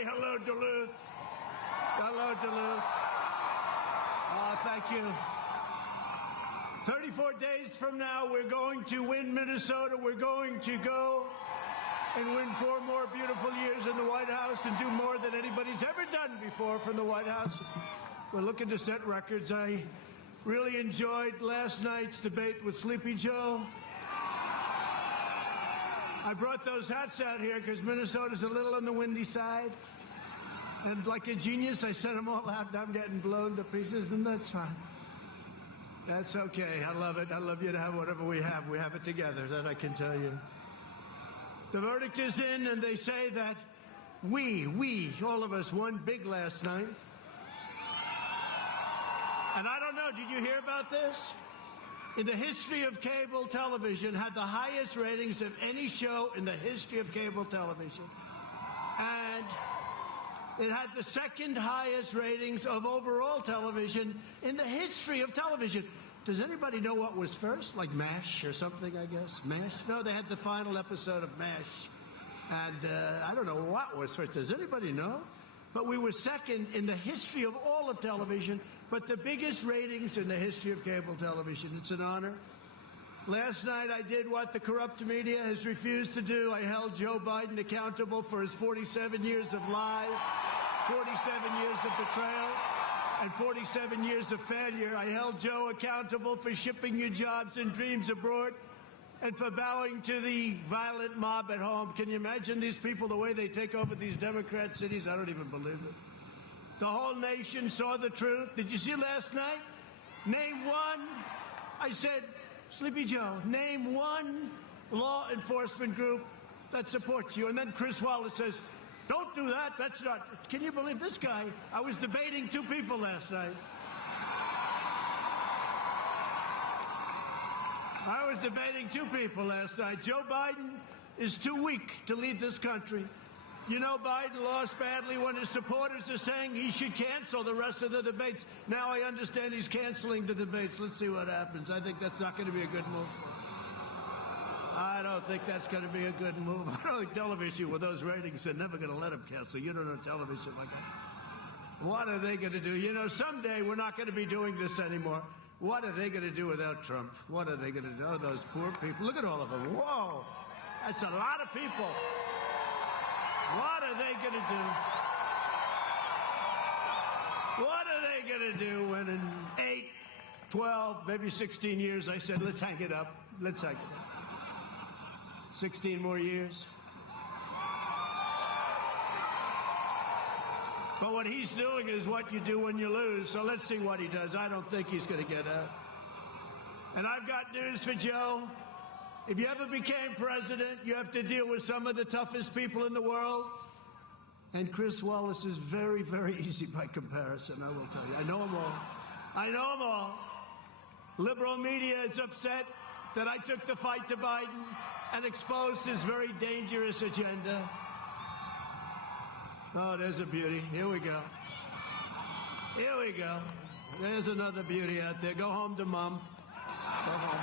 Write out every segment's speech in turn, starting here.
everybody. Hello, Duluth. Hello, Duluth. Thank you. 34 days from now, we're going to win Minnesota. We're going to go and win 4 more beautiful years in the White House and do more than anybody's ever done before from the White House. We're looking to set records. I really enjoyed last night's debate with Sleepy Joe. I brought those hats out here because Minnesota's a little on the windy side. And like a genius, I sent them all out. I'm getting blown to pieces, and that's fine. That's okay. I love it. I love you to have whatever we have. We have it together, that I can tell you. The verdict is in, and they say that we, all of us, won big last night. And I don't know, did you hear about this? In the history of cable television, had the highest ratings of any show in the history of cable television. And it had the second highest ratings of overall television in the history of television. Does anybody know what was first? Like MASH or something, I guess? MASH? No, they had the final episode of MASH. And I don't know what was first. Does anybody know? But we were second in the history of all of television, but the biggest ratings in the history of cable television. It's an honor. Last night I did what the corrupt media has refused to do. I held Joe Biden accountable for his 47 years of lies, 47 years of betrayal, and 47 years of failure. I held Joe accountable for shipping your jobs and dreams abroad and for bowing to the violent mob at home. Can you imagine these people, the way they take over these Democrat cities? I don't even believe it. The whole nation saw the truth. Did you see last night? Name one. I said, Sleepy Joe, name one law enforcement group that supports you. And then Chris Wallace says, don't do that. That's not. Can you believe this guy? I was debating 2 people last night. I was debating 2 people last night. Joe Biden is too weak to lead this country. You know, Biden lost badly when his supporters are saying he should cancel the rest of the debates. Now I understand he's canceling the debates. Let's see what happens. I think that's not going to be a good move for him. I don't think that's going to be a good move. I don't think television with those ratings are never going to let him cancel. You don't know television like that. What are they going to do? You know, someday we're not going to be doing this anymore. What are they going to do without Trump? What are they going to do? Oh, those poor people. Look at all of them. Whoa. That's a lot of people. What are they going to do? What are they going to do when in 8, 12, maybe 16 years, I said, let's hang it up. Let's hang it up. 16 more years. But what he's doing is what you do when you lose. So let's see what he does. I don't think he's going to get out. And I've got news for Joe. If you ever became president, you have to deal with some of the toughest people in the world. And Chris Wallace is very, very easy by comparison, I will tell you. I know them all. I know them all. Liberal media is upset that I took the fight to Biden and exposed his very dangerous agenda. Oh, there's a beauty. Here we go. Here we go. There's another beauty out there. Go home to Mom. Go home.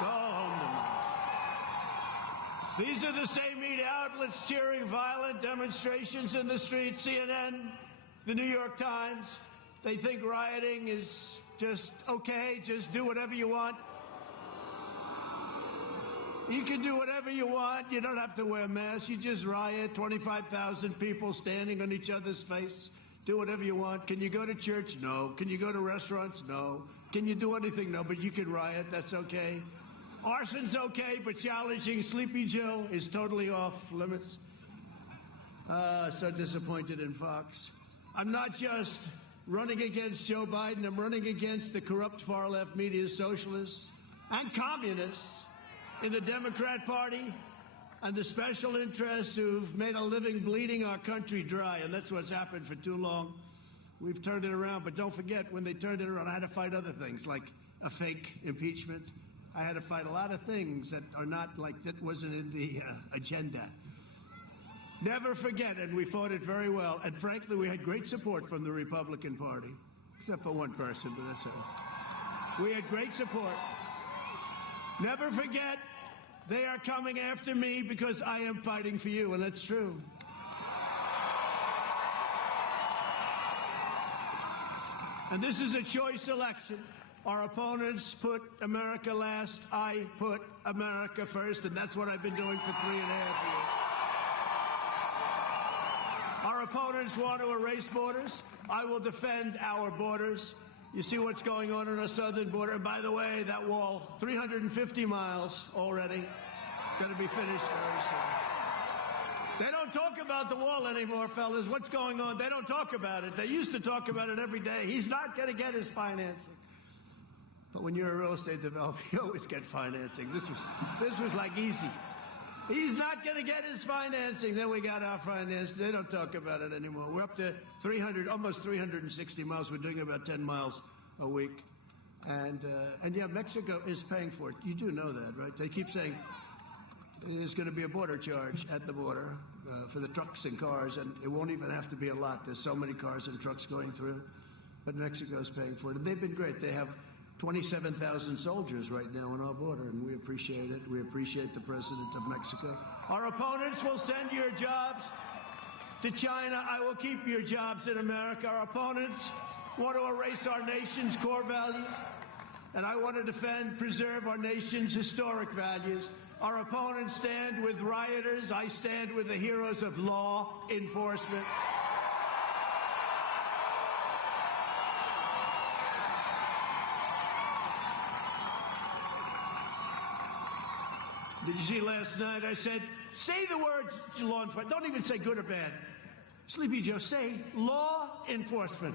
Go home to Mom. These are the same media outlets cheering violent demonstrations in the streets. CNN, the New York Times. They think rioting is just okay. Just do whatever you want. You can do whatever you want. You don't have to wear masks. You just riot. 25,000 people standing on each other's face. Do whatever you want. Can you go to church? No. Can you go to restaurants? No. Can you do anything? No. But you can riot. That's okay. Arson's okay, but challenging Sleepy Joe is totally off limits. So disappointed in Fox. I'm not just running against Joe Biden. I'm running against the corrupt far-left media socialists and communists in the Democrat Party and the special interests who've made a living bleeding our country dry. And that's what's happened for too long. We've turned it around. But don't forget, when they turned it around, I had to fight other things like a fake impeachment. I had to fight a lot of things that are not like that wasn't in the agenda. Never forget, and we fought it very well. And frankly, we had great support from the Republican Party, except for one person, but that's it. We had great support. Never forget They are coming after me because I am fighting for you, and that's true. And this is a choice election. Our opponents put America last. I put America first, and that's what I've been doing for 3.5 years. Our opponents want to erase borders. I will defend our borders. You see what's going on our southern border. And by the way, that wall, 350 miles already, going to be finished very soon. They don't talk about the wall anymore, fellas. What's going on? They don't talk about it. They used to talk about it every day. He's not going to get his financing. But when you're a real estate developer, you always get financing. This was like easy. He's not going to get his financing. Then we got our financing. They don't talk about it anymore. We're up to 300, almost 360 miles. We're doing about 10 miles a week. And yeah, Mexico is paying for it. You do know that, right? They keep saying there's going to be a border charge at the border for the trucks and cars, and it won't even have to be a lot. There's so many cars and trucks going through. But Mexico's paying for it. And they've been great. They have 27,000 soldiers right now on our border, and we appreciate it. We appreciate the president of Mexico. Our opponents will send your jobs to China. I will keep your jobs in America. Our opponents want to erase our nation's core values, and I want to defend, preserve our nation's historic values. Our opponents stand with rioters. I stand with the heroes of law enforcement. Did you see last night? I said, say the words law enforcement. Don't even say good or bad. Sleepy Joe, say law enforcement.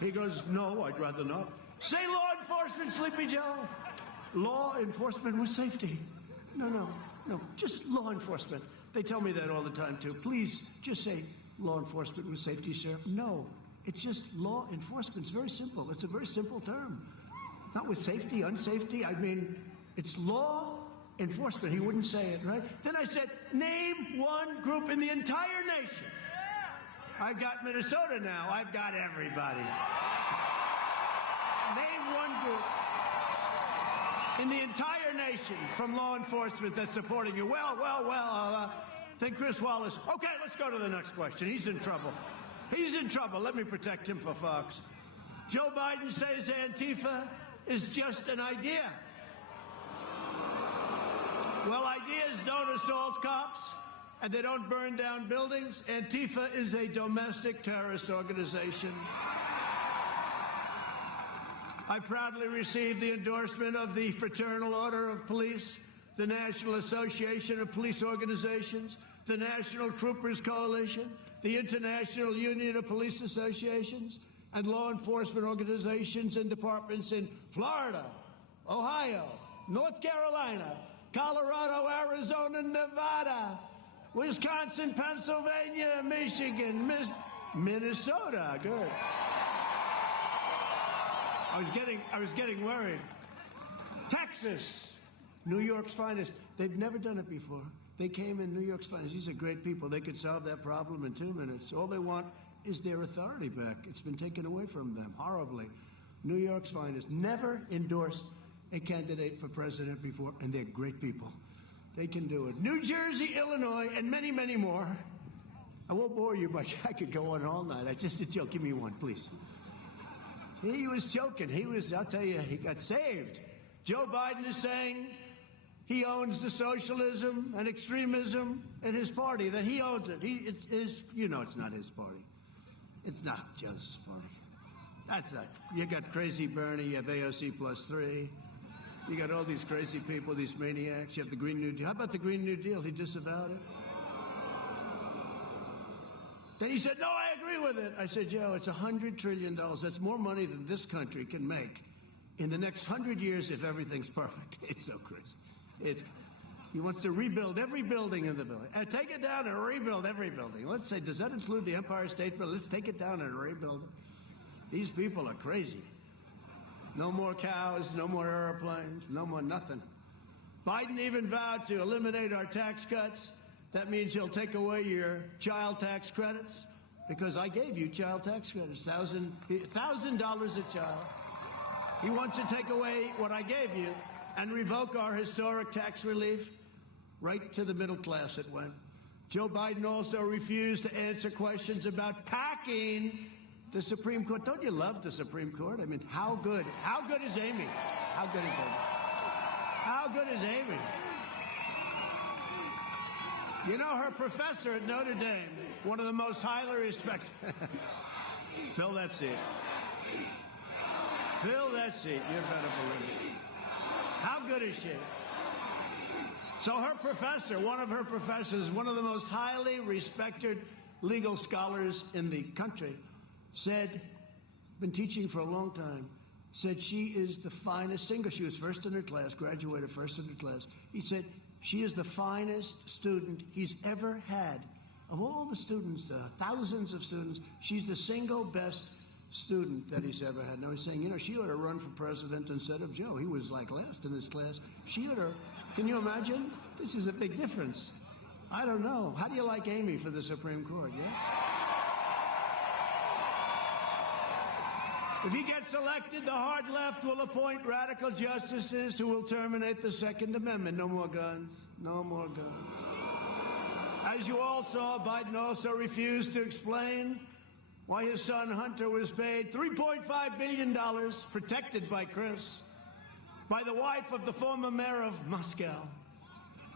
He goes, no, I'd rather not. Say law enforcement, Sleepy Joe. Law enforcement with safety. No, just law enforcement. They tell me that all the time, too. Please, just say law enforcement with safety, sir. No, it's just law enforcement. It's very simple. It's a very simple term. Not with safety, unsafety. I mean, it's law enforcement. He wouldn't say it, right? Then I said, name one group in the entire nation. I've got Minnesota now. I've got everybody. Name one group in the entire nation from law enforcement that's supporting you. Well, then Chris Wallace. Okay, let's go to the next question. He's in trouble. He's in trouble. Let me protect him for Fox. Joe Biden says Antifa is just an idea. Well, ideas don't assault cops, and they don't burn down buildings. Antifa is a domestic terrorist organization. I proudly received the endorsement of the Fraternal Order of Police, the National Association of Police Organizations, the National Troopers Coalition, the International Union of Police Associations, and law enforcement organizations and departments in Florida, Ohio, North Carolina, Colorado, Arizona, Nevada, Wisconsin, Pennsylvania, Michigan, Minnesota. Good. I was getting worried. Texas, New York's finest. They've never done it before. They came in New York's finest. These are great people. They could solve that problem in 2 minutes. All they want is their authority back. It's been taken away from them horribly. New York's finest. Never endorsed a candidate for president before, and they're great people. They can do it. New Jersey, Illinois, and many, many more. I won't bore you, but I could go on all night. I just a joke. Give me one, please. He was joking. I'll tell you, he got saved. Joe Biden is saying he owns the socialism and extremism in his party, that he owns it. It's not his party. It's not Joe's party. That's not. You got crazy Bernie, you have AOC +3. You got all these crazy people, these maniacs. You have the Green New Deal. How about the Green New Deal? He disavowed it. Then he said, no, I agree with it. I said, Joe, it's $100 trillion. That's more money than this country can make in the next 100 years if everything's perfect. It's so crazy. He wants to rebuild every building in the building. Take it down and rebuild every building. Let's say, does that include the Empire State Building? Let's take it down and rebuild it. These people are crazy. No more cows, no more airplanes, no more nothing. Biden even vowed to eliminate our tax cuts. That means he'll take away your child tax credits, because I gave you child tax credits, $1,000 a child. He wants to take away what I gave you. and revoke our historic tax relief? Right to the middle class it went. Joe Biden also refused to answer questions about packing the Supreme Court. Don't you love the Supreme Court? I mean, how good is Amy? How good is Amy? How good is Amy? You know, her professor at Notre Dame, one of the most highly respected. Fill that seat. Fill that seat. You better believe it. How good is she? So her professor, one of her professors, one of the most highly respected legal scholars in the country, said, been teaching for a long time, said she is the finest single. She was first in her class, graduated first in her class. He said she is the finest student he's ever had. Of all the students, thousands of students, she's the single best student that he's ever had. Now he's saying, you know, she ought to run for president instead of Joe. He was like last in his class. She ought to, can you imagine? This is a big difference. I don't know. How do you like Amy for the Supreme Court, yes? If he gets elected, the hard left will appoint radical justices who will terminate the Second Amendment. No more guns. No more guns. As you all saw, Biden also refused to explain why his son Hunter was paid $3.5 billion, protected by Chris, by the wife of the former mayor of Moscow.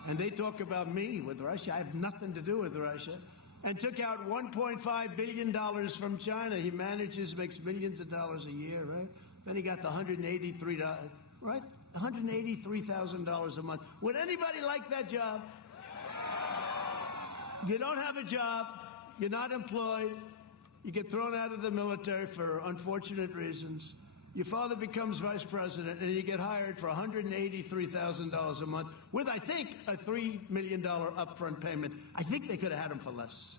And they talk about me with Russia. I have nothing to do with Russia. And took out $1.5 billion from China. He makes millions of dollars a year, right? Then he got the $183, right? $183,000 a month. Would anybody like that job? You don't have a job. You're not employed. You get thrown out of the military for unfortunate reasons. Your father becomes vice president, and you get hired for $183,000 a month with, I think, a $3 million upfront payment. I think they could have had him for less.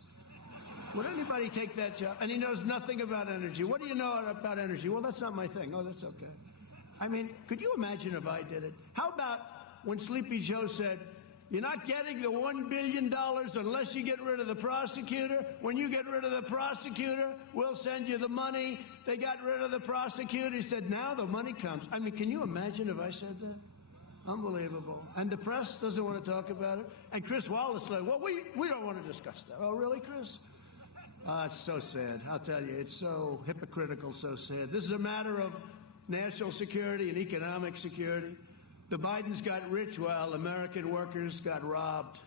Would anybody take that job? And he knows nothing about energy. What do you know about energy? Well, that's not my thing. Oh, that's okay. I mean, could you imagine if I did it? How about when Sleepy Joe said, you're not getting the $1 billion unless you get rid of the prosecutor. When you get rid of the prosecutor, we'll send you the money. They got rid of the prosecutor. He said, now the money comes. I mean, can you imagine if I said that? Unbelievable. And the press doesn't want to talk about it. And Chris Wallace said, well, we don't want to discuss that. Oh, really, Chris? It's so sad. I'll tell you, it's so hypocritical, so sad. This is a matter of national security and economic security. The Bidens got rich while American workers got robbed.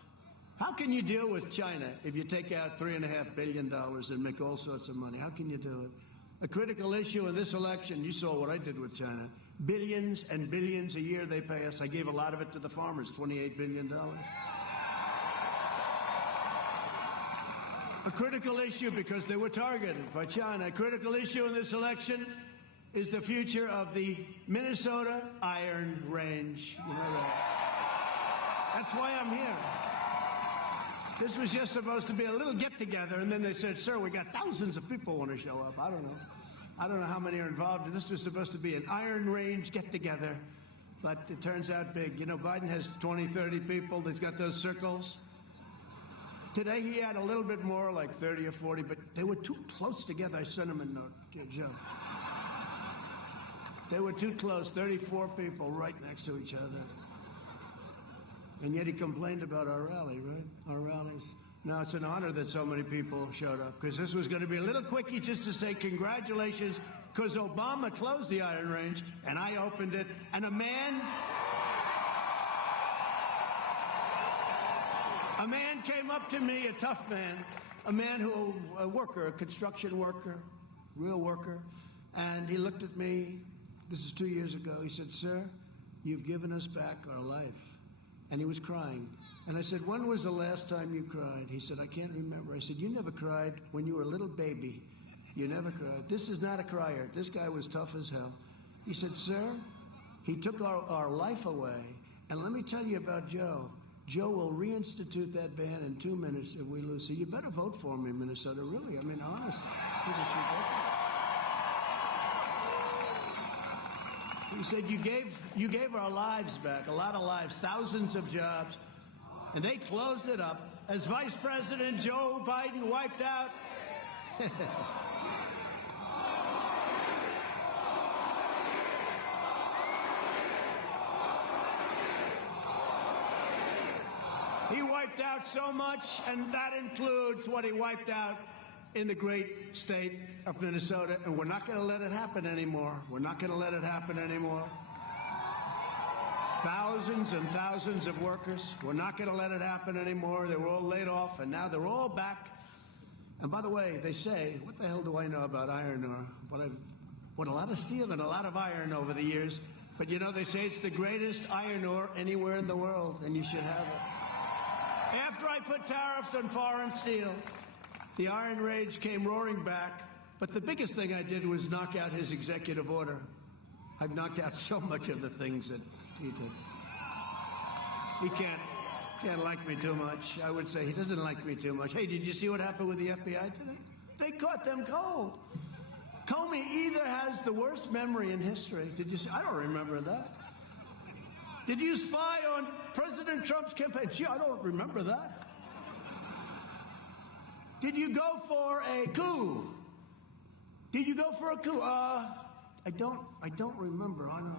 How can you deal with China if you take out $3.5 billion and make all sorts of money? How can you do it? A critical issue in this election, you saw what I did with China. Billions and billions a year they pay us. I gave a lot of it to the farmers, $28 billion. A critical issue because they were targeted by China. A critical issue in this election is the future of the Minnesota Iron Range. You know that. That's why I'm here. This was just supposed to be a little get-together, and then they said, sir, we got thousands of people want to show up. I don't know how many are involved. This was supposed to be an Iron Range get-together, but it turns out big. You know, Biden has 20, 30 people. He's got those circles. Today he had a little bit more, like 30 or 40, but they were too close together. I sent him a note, Joe. They were too close, 34 people right next to each other. And yet he complained about our rally, right? Our rallies. Now, it's an honor that so many people showed up, because this was going to be a little quickie just to say congratulations, because Obama closed the Iron Range, and I opened it, and a man came up to me, a tough man, a worker, a construction worker, real worker, and he looked at me. This is 2 years ago. He said, sir, you've given us back our life. And he was crying. And I said, when was the last time you cried? He said, I can't remember. I said, you never cried when you were a little baby. You never cried. This is not a crier. This guy was tough as hell. He said, sir, he took our life away. And let me tell you about Joe. Joe will reinstitute that ban in 2 minutes if we lose. So you better vote for me, Minnesota. Really, I mean, honestly. He said, you gave our lives back, a lot of lives, thousands of jobs, and they closed it up as Vice President Joe Biden wiped out. He wiped out so much, and that includes what he wiped out in the great state of Minnesota, and we're not going to let it happen anymore. We're not going to let it happen anymore. Thousands and thousands of workers, we're not going to let it happen anymore. They were all laid off, and now they're all back. And by the way, they say, what the hell do I know about iron ore? But I've bought a lot of steel and a lot of iron over the years. But you know, they say it's the greatest iron ore anywhere in the world, and you should have it. After I put tariffs on foreign steel, the Iron Rage came roaring back. But the biggest thing I did was knock out his executive order. I've knocked out so much of the things that he did. He can't like me too much. I would say he doesn't like me too much. Hey, did you see what happened with the FBI today? They caught them cold. Comey either has the worst memory in history. Did you see? I don't remember that. Did you spy on President Trump's campaign? Gee, I don't remember that. Did you go for a coup? Did you go for a coup? I don't remember. I know.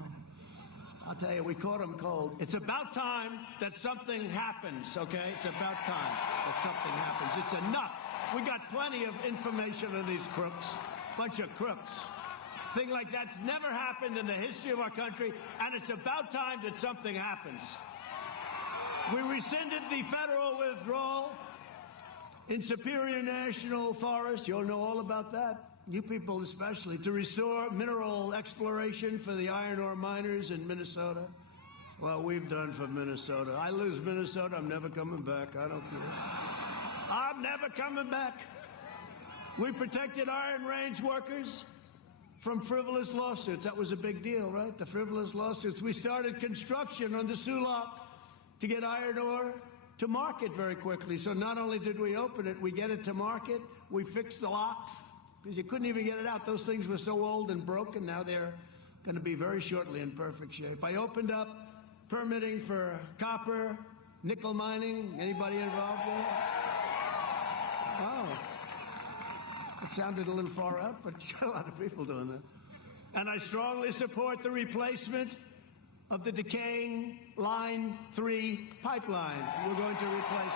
I'll tell you, we caught him cold. It's about time that something happens, okay? It's about time that something happens. It's enough. We got plenty of information on these crooks. Bunch of crooks. Thing like that's never happened in the history of our country, and it's about time that something happens. We rescinded the federal withdrawal in Superior National Forest. You'll know all about that. You people especially, to restore mineral exploration for the iron ore miners in Minnesota. Well, we've done for Minnesota. I lose Minnesota, I'm never coming back. I don't care. I'm never coming back. We protected Iron Range workers from frivolous lawsuits. That was a big deal, right? The frivolous lawsuits. We started construction on the Sulak to get iron ore to market very quickly. So not only did we open it, we get it to market, we fixed the locks, because you couldn't even get it out. Those things were so old and broken. Now they're going to be very shortly in perfect shape. I opened up permitting for copper, nickel mining. Anybody involved there? Oh. It sounded a little far out, but you got a lot of people doing that. And I strongly support the replacement of the decaying Line 3 pipeline. We're going to replace